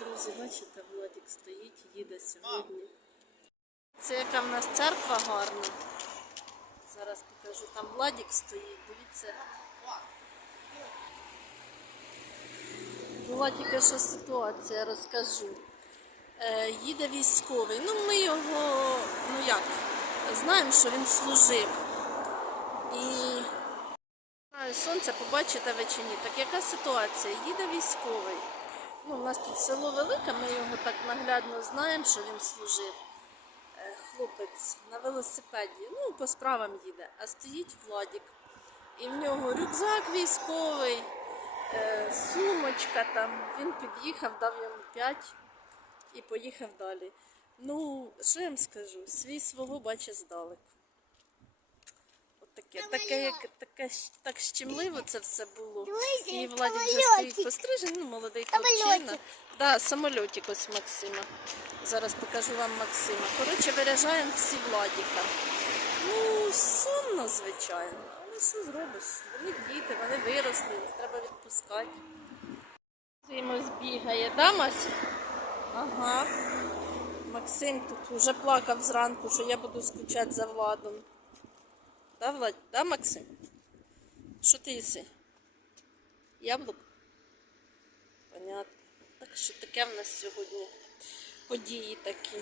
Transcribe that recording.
Друзі, бачите, Владик стоїть, їде сьогодні. Це яка в нас церква гарна. Зараз покажу. Там Владик стоїть, дивіться. Була тільки що ситуація, розкажу. Е, їде військовий. Ну, ми його, ну як, знаємо, що він служив. І сонце побачите ви чи ні. Так яка ситуація? Їде військовий. Ну, у нас тут село велике, ми його так наглядно знаємо, що він служив. Е, Хлопець на велосипеді, ну, по справам їде, а стоїть Владік. І в нього рюкзак військовий, е, сумочка там. Він під'їхав, дав йому 5 і поїхав далі. Ну, що я вам скажу? Свій свого бачить здалеку. Таке, таке, як таке так щемливо це все було. І Владик вже стоїть пострижений, ну молодий хлопчина. Да, самольотик ось Максима. Зараз покажу вам Максима. Коротше, виряжаємо всі Владіка. Ну, сумно, звичайно. Але що зробиш? Вони діти, вони виросли, їх треба відпускати. Максим ось бігає, да, Мась? Ага. Максим тут вже плакав зранку, що я буду скучати за Владом. Да, Влад? Да, Максим? Що ти їси? Яблук? Понятно. Так що таке в нас сьогодні події такі.